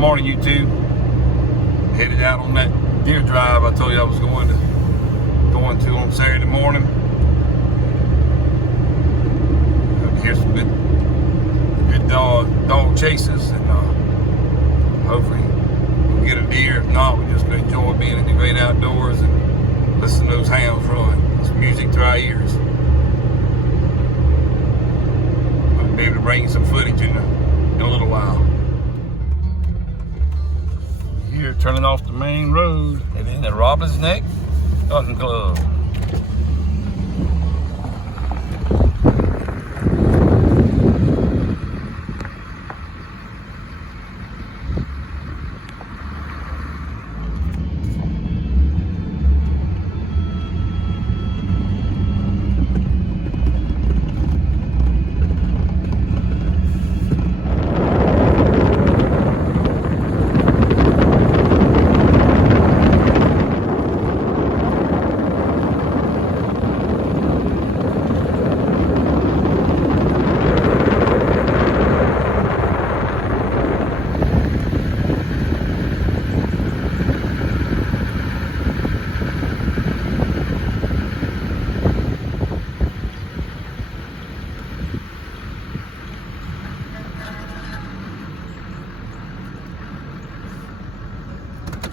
Morning, YouTube. Headed out on that deer drive I told you I was going to on Saturday morning. Here's some good dog chases, and hopefully we'll get a deer. If not, we're just going to enjoy being in the great outdoors and listen to those hounds run. Some music to our ears. I'll be able to bring some footage in a little while. Here, turning off the main road, heading to Robyn's Neck Hunting Club.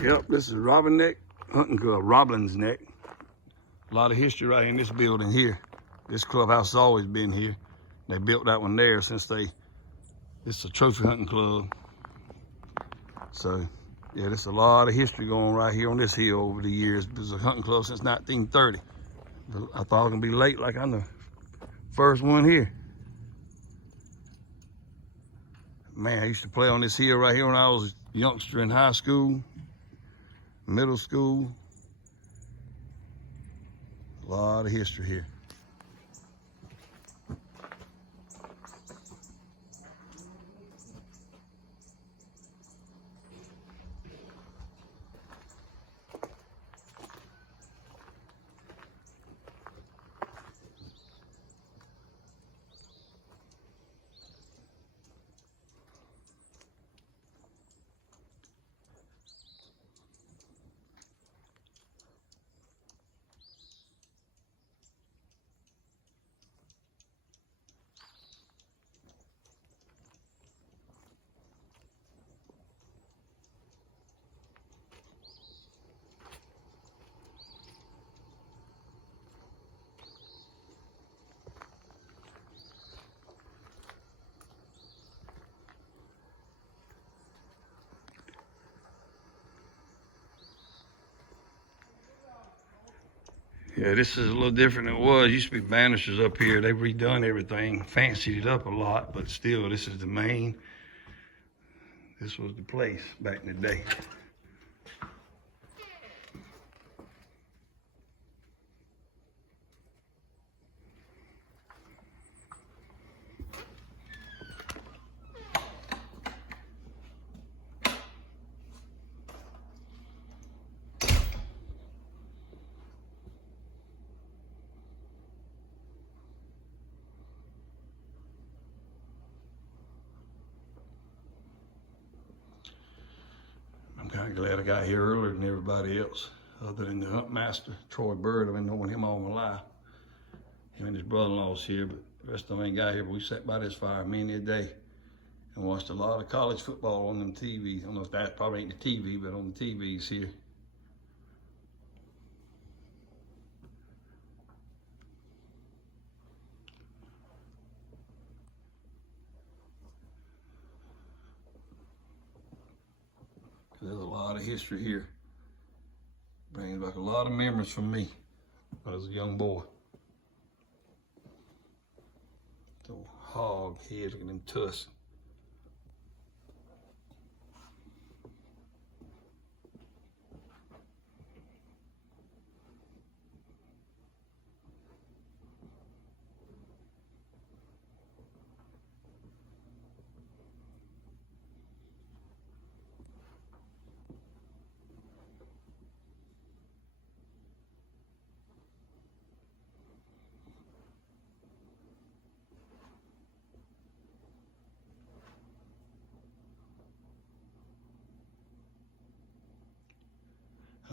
Yep, this is Robyn Neck Hunting Club, Roblyn's Neck. A lot of history right here in this building here. This clubhouse has always been here. They built that one there since this is a trophy hunting club. So, yeah, there's a lot of history going right here on this hill over the years. There's a hunting club since 1930. I thought I was gonna be late like I'm the first one here. Man, I used to play on this hill right here when I was a youngster in high school, middle school. A lot of history here. Yeah, this is a little different than it was. Used to be banisters up here. They've redone everything, fancied it up a lot, but still, this is the main. This was the place back in the day. I'm kind of glad I got here earlier than everybody else, other than the hunt master, Troy Bird. I've been knowing him all my life. Him and his brother-in-law's here, but the rest of them ain't got here. But we sat by this fire many a day and watched a lot of college football on them TVs. I don't know if that probably ain't the TV, but on the TVs here. There's a lot of history here. Brings back a lot of memories from me when I was a young boy. The hog head, look at them tusks.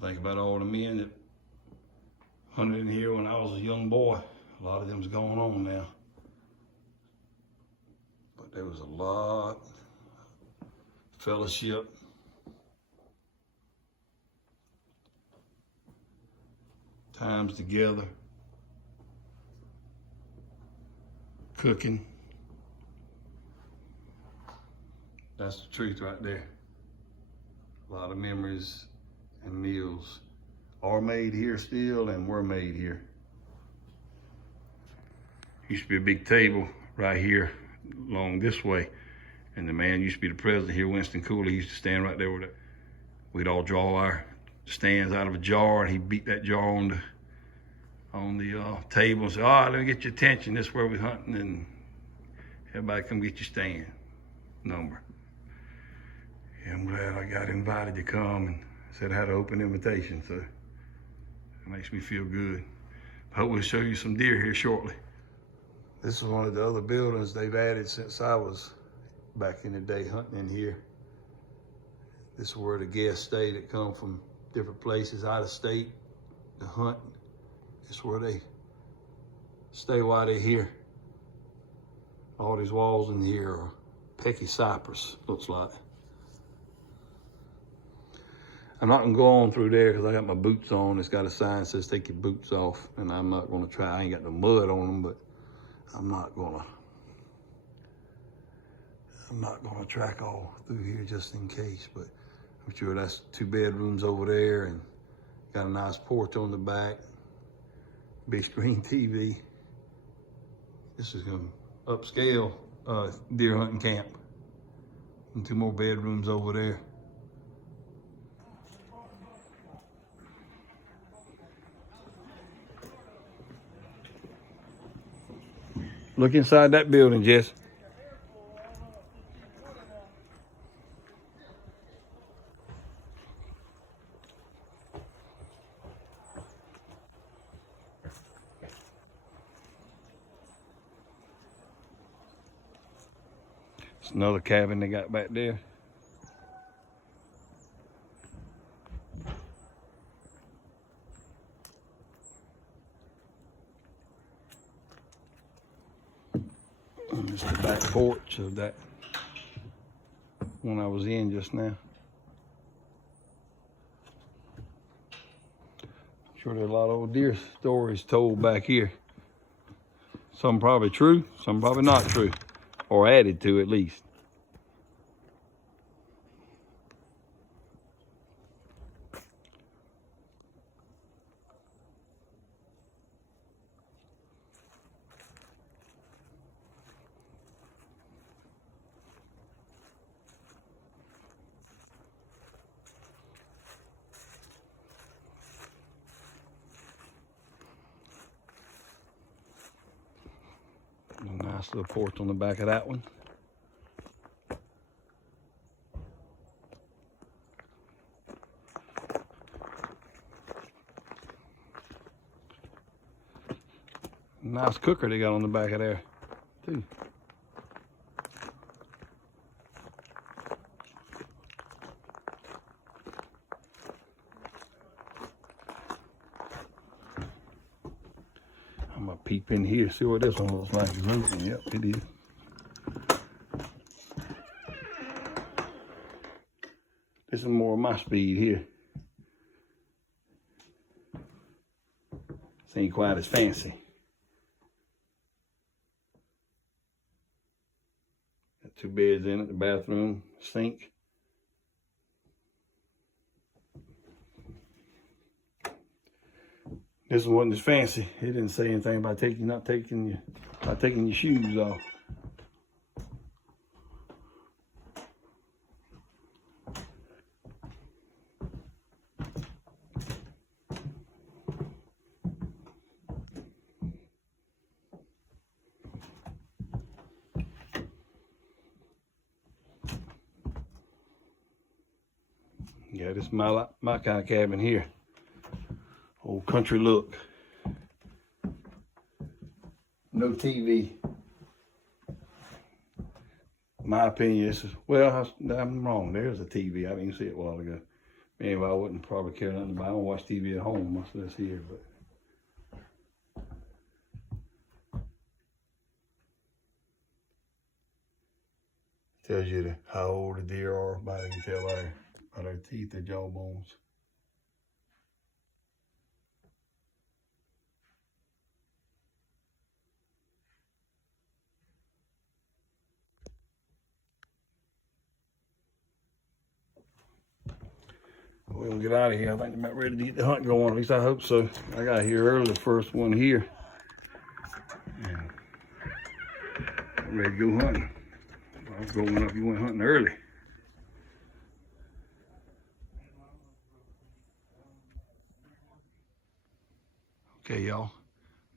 I think about all the men that hunted in here when I was a young boy. A lot of them's going on now. But there was a lot of fellowship. Times together. Cooking. That's the truth right there. A lot of memories and meals are made here still and were made here. Used to be a big table right here along this way. And the man used to be the president here, Winston Cooley. He used to stand right there with it. We'd all draw our stands out of a jar, and he'd beat that jar on the table and say, all right, let me get your attention. This is where we're hunting, and everybody come get your stand number. Yeah, I'm glad I got invited to come and said I had an open invitation, so it makes me feel good. I hope we'll show you some deer here shortly. This is one of the other buildings they've added since I was back in the day hunting in here. This is where the guests stay that come from different places out of state to hunt. It's where they stay while they're here. All these walls in here are pecky cypress, looks like. I'm not gonna go on through there because I got my boots on. It's got a sign that says take your boots off, and I'm not gonna try. I ain't got no mud on them, but I'm not gonna track all through here just in case. But I'm sure that's 2 bedrooms over there, and got a nice porch on the back. Big screen TV. This is an upscale deer hunting camp. And 2 more bedrooms over there. Look inside that building, Jess. It's another cabin they got back there. And this is the back porch of that one I was in just now. I'm sure there's a lot of old deer stories told back here. Some probably true, some probably not true, or added to at least. A nice little porch on the back of that one. Nice cooker they got on the back of there, too. I'm gonna peep in here, see what this one looks like. It's open. Yep, it is. This is more of my speed here. This ain't quite as fancy. Got 2 beds in it, the bathroom, sink. This one wasn't as fancy. It didn't say anything about taking your shoes off. Yeah, this is my kind of cabin here. Old country look. No TV. My opinion is, well, I'm wrong. There's a TV. I didn't see it a while ago. Anyway, I wouldn't probably care nothing about it. I don't watch TV at home, much less here, but. Tells you how old the deer are by, you can tell by their teeth, their jaw bones. We're gonna get out of here. I think I'm about ready to get the hunt going. At least I hope so. I got here early, the first one here. And I'm ready to go hunting. I was growing up, you went hunting early. Okay, y'all.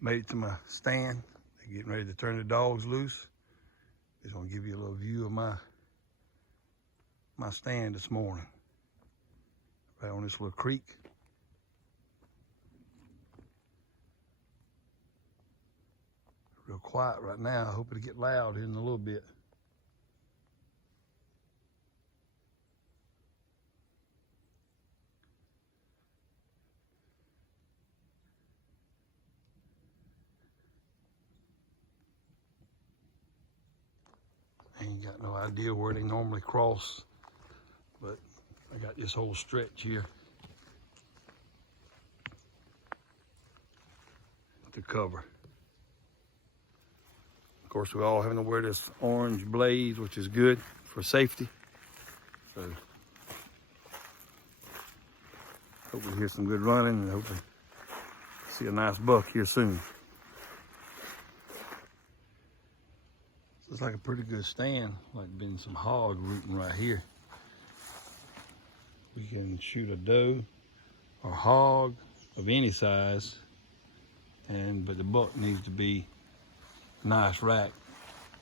Made it to my stand. They're getting ready to turn the dogs loose. Just gonna give you a little view of my stand this morning. Right on this little creek. Real quiet right now. I hope it'll get loud here in a little bit. I ain't got no idea where they normally cross, but I got this whole stretch here to cover. Of course, we're all having to wear this orange blaze, which is good for safety. So, hope we hear some good running and hope we see a nice buck here soon. Looks like a pretty good stand, like been some hog rooting right here. We can shoot a doe or hog of any size, but the buck needs to be nice rack,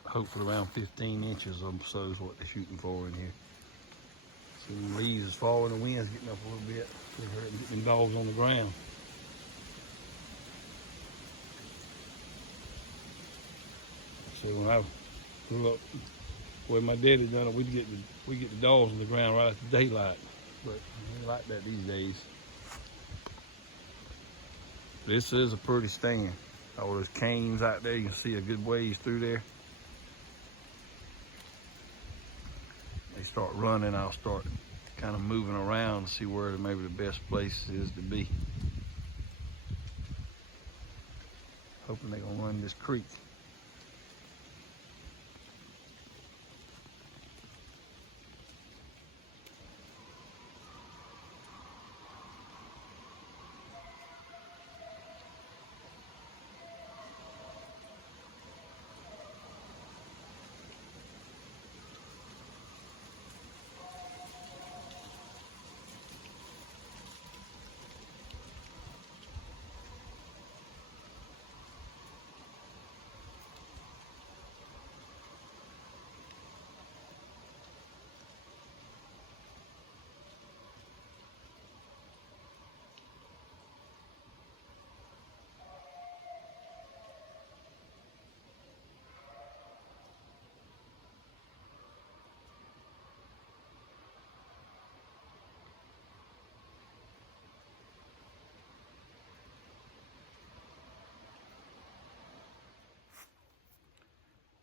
hopefully around 15 inches or so is what they're shooting for in here. See the leaves is falling, the wind's getting up a little bit. We're hurting getting dogs on the ground. So when I grew up, the way my daddy done it, we get the dogs on the ground right after daylight. But I ain't like that these days. This is a pretty stand. All those canes out there, you can see a good ways through there. They start running, I'll start kind of moving around to see where maybe the best place is to be. Hoping they're gonna run this creek.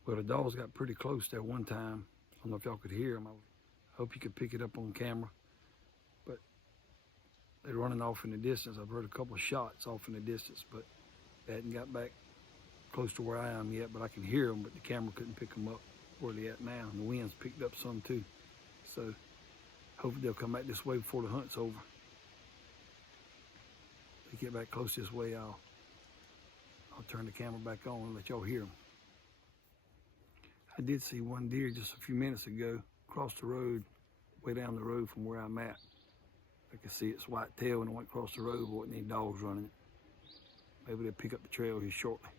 Well, the dogs got pretty close there one time. I don't know if y'all could hear them. I hope you could pick it up on camera. But they're running off in the distance. I've heard a couple of shots off in the distance, but they hadn't got back close to where I am yet. But I can hear them, but the camera couldn't pick them up where they're at now. And the wind's picked up some too. So hopefully they'll come back this way before the hunt's over. If they get back close this way, I'll turn the camera back on and let y'all hear them. I did see one deer just a few minutes ago across the road, way down the road from where I'm at. I could see its white tail when it went across the road, but wasn't any dogs running it. Maybe they'll pick up the trail here shortly.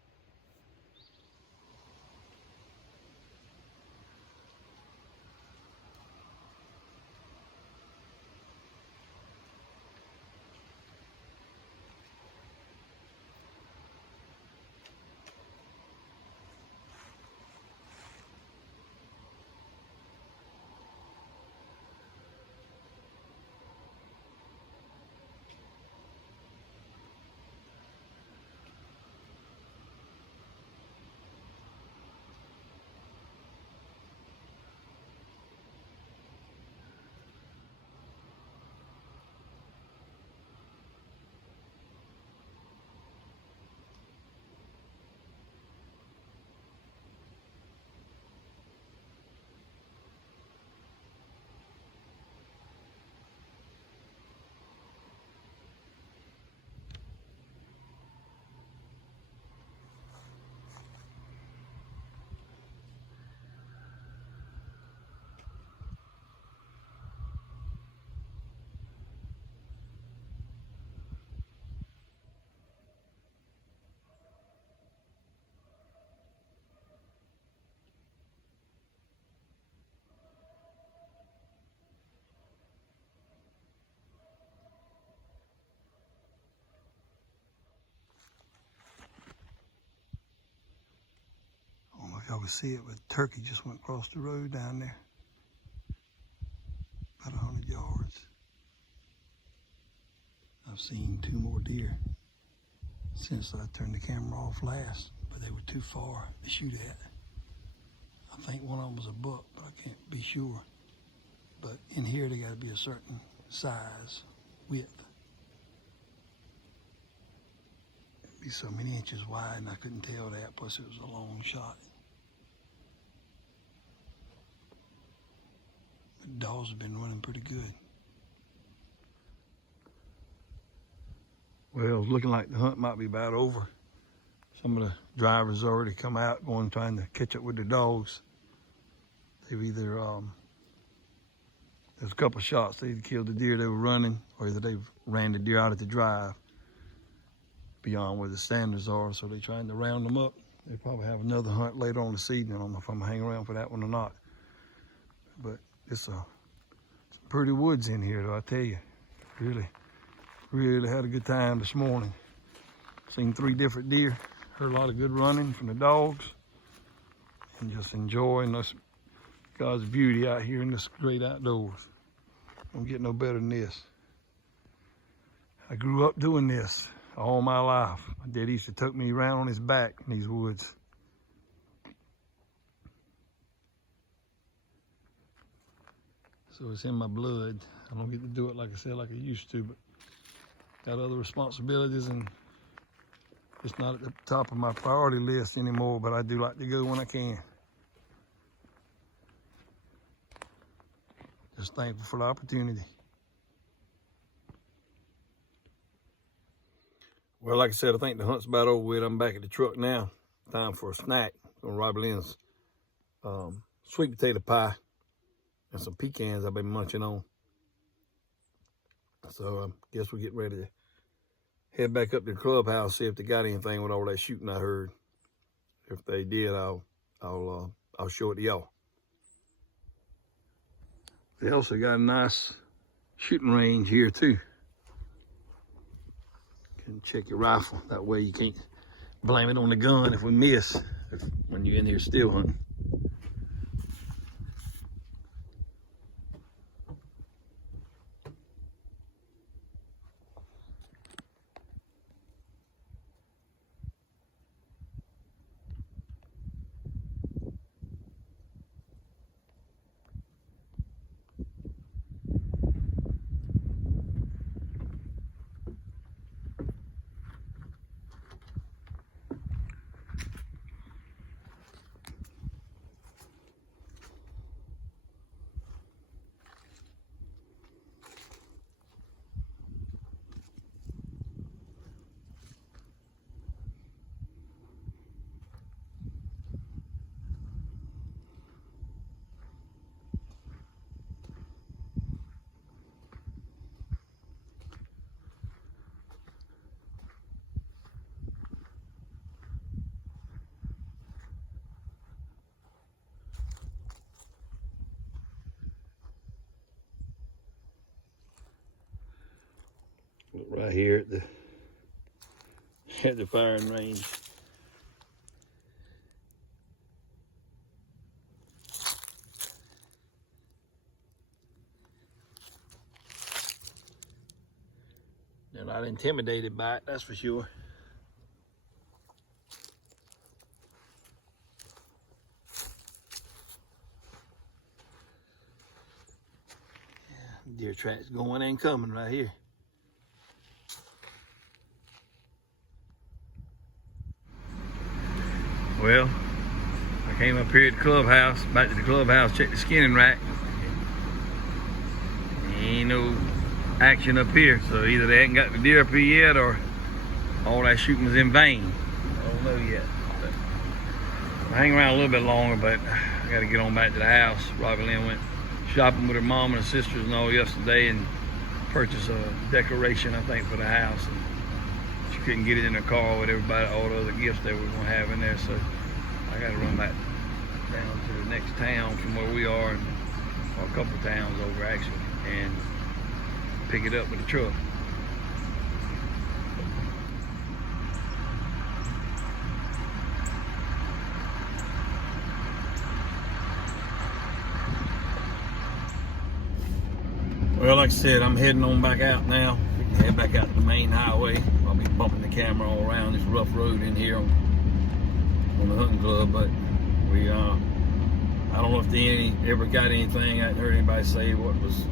y'all can see it, but turkey just went across the road down there. About 100 yards. I've seen 2 more deer since I turned the camera off last, but they were too far to shoot at. I think one of them was a buck, but I can't be sure. But in here, they got to be a certain size, width. It'd be so many inches wide, and I couldn't tell that, plus it was a long shot. The dogs have been running pretty good. Well, it's looking like the hunt might be about over. Some of the drivers already come out trying to catch up with the dogs. They've either, there's a couple of shots, they either killed the deer they were running, or either they've ran the deer out at the drive beyond where the standards are, so they're trying to round them up. They probably have another hunt later on this evening. I don't know if I'm gonna hang around for that one or not. But it's some pretty woods in here, though, I tell you. Really had a good time this morning. Seen 3 different deer. Heard a lot of good running from the dogs. And just enjoying this God's beauty out here in this great outdoors. Don't get no better than this. I grew up doing this all my life. My dad used to took me around on his back in these woods. So it's in my blood. I don't get to do it, like I said, like I used to, but got other responsibilities, and it's not at the top of my priority list anymore, but I do like to go when I can. Just thankful for the opportunity. Well, like I said, I think the hunt's about over with. I'm back at the truck now. Time for a snack on Roblyn's sweet potato pie and some pecans I've been munching on. So I guess we'll get ready to head back up to the clubhouse, see if they got anything with all that shooting I heard. If they did, I'll show it to y'all. They also got a nice shooting range here too. You can check your rifle. That way you can't blame it on the gun if we miss when you're in here still hunting. Right here at the firing range. They're not intimidated by it, that's for sure. Yeah, deer tracks going and coming right here. Well, I came up here at the clubhouse, back to the clubhouse, checked the skinning rack. Ain't no action up here, so either they hadn't got the deer up here yet, or all that shooting was in vain. I don't know yet. But I'll hang around a little bit longer, but I got to get on back to the house. Robyn went shopping with her mom and her sisters and all yesterday, and purchased a decoration, I think, for the house. And she couldn't get it in her car with everybody, all the other gifts that we were gonna have in there, so I got to run back down to the next town from where we are, or a couple of towns over actually, and pick it up with the truck. Well, like I said, I'm heading on back out now. We can head back out to the main highway. I'll be bumping the camera all around this rough road in here on the hunting club, but we I don't know if they ever got anything. I hadn't heard anybody say what was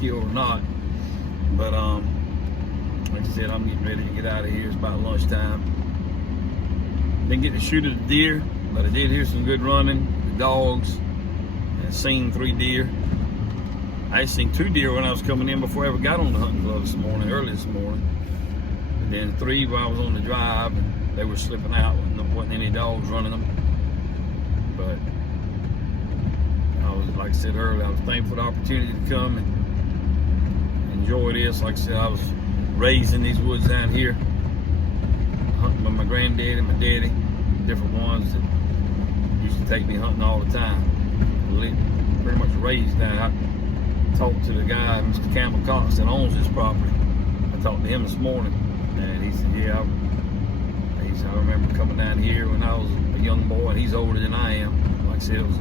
killed or not, but like I said, I'm getting ready to get out of here. It's about lunchtime. Didn't get to shoot at the deer, but I did hear some good running, the dogs, and seen 3 deer. I seen 2 deer when I was coming in before I ever got on the hunting club this morning, early this morning. And then 3 while I was on the drive, and they were slipping out. Wasn't any dogs running them. But I was, like I said earlier, I was thankful for the opportunity to come and enjoy this. Like I said, I was raised in these woods down here, hunting with my granddaddy and my daddy, different ones that used to take me hunting all the time. Pretty much raised down. I talked to the guy, Mr. Campbell Cox, that owns this property. I talked to him this morning, and he said, yeah, I remember coming down here when I was a young boy, and he's older than I am. Like I said, it was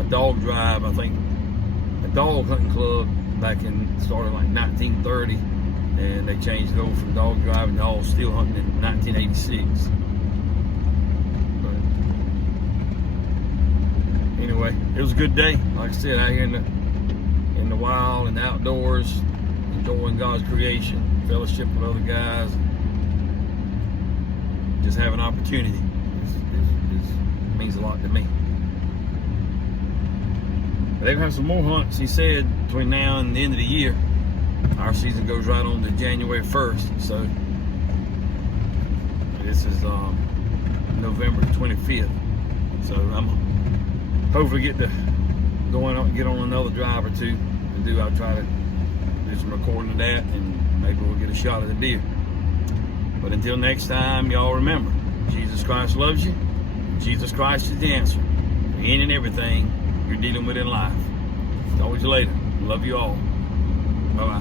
a dog drive, I think, a dog hunting club back in, started like 1930, and they changed it over from dog driving to all steel hunting in 1986. But anyway, it was a good day. Like I said, out here in the wild and the outdoors, enjoying God's creation, fellowship with other guys, just have an opportunity. It means a lot to me. They're gonna have some more hunts, he said, between now and the end of the year. Our season goes right on to January 1st, so this is November 25th. So I'm hopefully get to get on another drive or two to do. I'll try to do some recording of that, and maybe we'll get a shot of the deer. But until next time, y'all remember, Jesus Christ loves you. Jesus Christ is the answer for any and everything you're dealing with in life. Talk to you later. Love you all. Bye-bye.